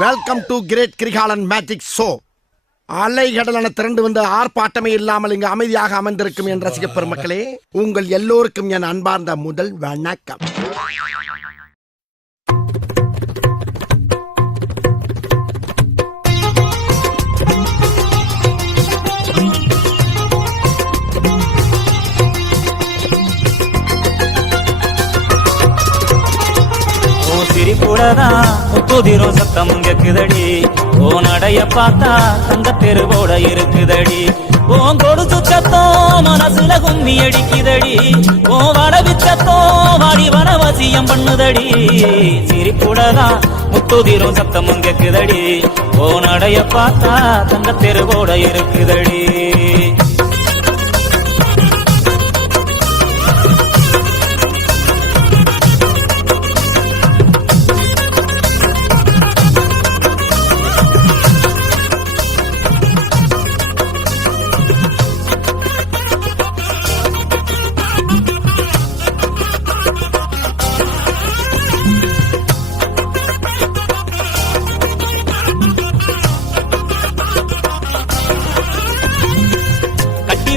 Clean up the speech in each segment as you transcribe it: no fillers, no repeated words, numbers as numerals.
Welcome to great Kirikalan magic show. அலைகடலான திரண்டு வந்து ஆர்ப்பாட்டமே இல்லாமல் இங்கு அமைதியாக அமர்ந்திருக்கும் என் ரசிக பெருமக்களே, உங்கள் எல்லோருக்கும் என் அன்பார்ந்த முதல் வணக்கம். சிரிப்புடதான் முத்துதிரும் சத்தம் கேக்குதடி, ஓ நடைய பார்த்தா தங்க தெருவோட இருக்குதடி, ஓன் கொடுத்து சத்தம் மனசுல கும்மி அடிக்குதடி, ஓ வடவிச்சத்தம் வாடி வனவசியம் பண்ணுதடி. சிரிப்புடதான் முத்துதிரும் சத்தம் கேக்குதடி, ஓ நடைய பார்த்தா தங்க தெருவோட இருக்குதடி.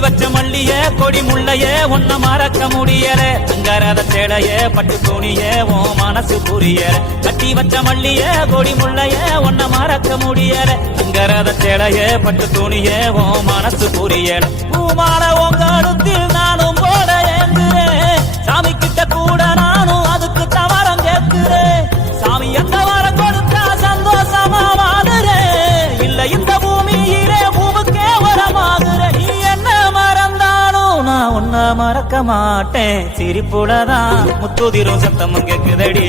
வச்ச மல்லிய கொடி முள்ளைய ஒன்ன மறக்க முடியல, அங்கரத சேடைய பட்டு துணிய ஓ மனசு புரியல. கட்டி வச்ச மல்லிய கொடி முள்ளைய ஒன்ன மறக்க முடியல, அங்கரத சேடைய பட்டு துணிய ஓ மனசு புரியல. பூமால உங்க அடுத்தில் நானும் போட ஏங்குறேன், சாமி கிட்ட கூட நானும் அதுக்கு தவறம் கேட்கிறேன். சாமி எந்த வாரம் கொடுத்தா சந்தோஷமா வாடுறேன், இல்ல இந்த பூமியிலே பூவுக்கே வரமாகுறேன். நீ என்ன மறந்தாலும் நான் உன்ன மறக்க மாட்டேன். சிரிப்புலதான் முத்துதிரும் சத்தம் கேக்குதடி,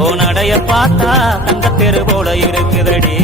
ஓ நடைய பார்த்தா தங்க தெரு போல இருக்குதடி.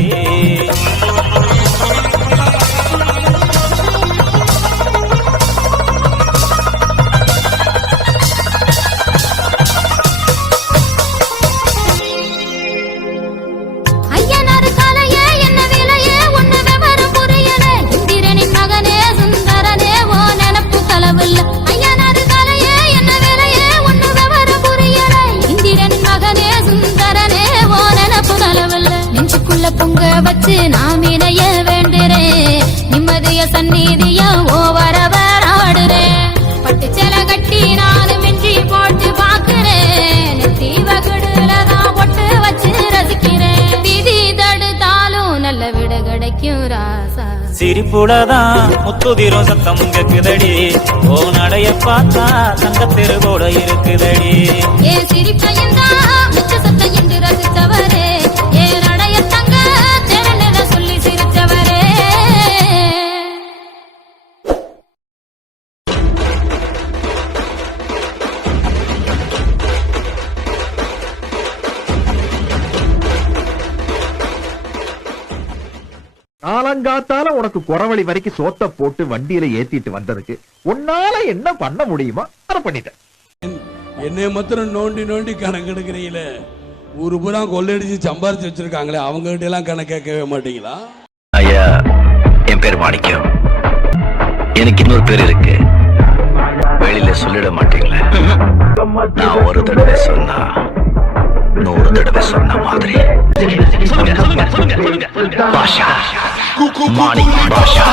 பொங்க வச்சு நாம் இணைய வேண்டுறேன், நிம்மதிய சந்நிதிய ஓ வரவர் ஆடுறேன். பட்டு செல கட்டி நானும் மிஞ்சி போட்டு பாக்குறேன், தீவகுடுலதான் பொட்டு வச்சு ரசிக்கிறேன். விதி தடுத்தாலும் நல்ல விட கிடைக்கும் ராசா. சிரிப்புலதான் முத்துதிரும் சத்தம் கேக்குதடி, ஓ நடைய பார்த்தா தங்க தெருவோட இருக்குதடி. ஏன் சிரிப்பையந்தா மிச்ச சத்தம் என்று ரசித்தவரே, காலங்காத்தால உனக்கு குறவழி வரைக்கும் சோத்த போட்டு வண்டியில ஏத்திட்டு வந்ததுக்கு உன்னால என்ன பண்ண முடியுமா அதை பண்ணிட்டேன். என்னை மாத்திரம் நோண்டி நோண்டி கணக்கெடுக்கிறீங்களே, ஊரு பூரா கொள்ளடிச்சு சம்பாரிச்சு வச்சிருக்காங்களே, அவங்க கிட்ட எல்லாம் கணக்கு கேட்கவே மாட்டீங்களா? ஐயா, என் பேர் மாணிக்கம். எனக்கு இன்னொரு பேர் இருக்கு, வெளியில சொல்லிட மாட்டீங்களே. நான் ஒரு தடவை சொன்னா 100 தடவை சொன்ன மாதிரி. பாஷா, மாணிக் பாஷா.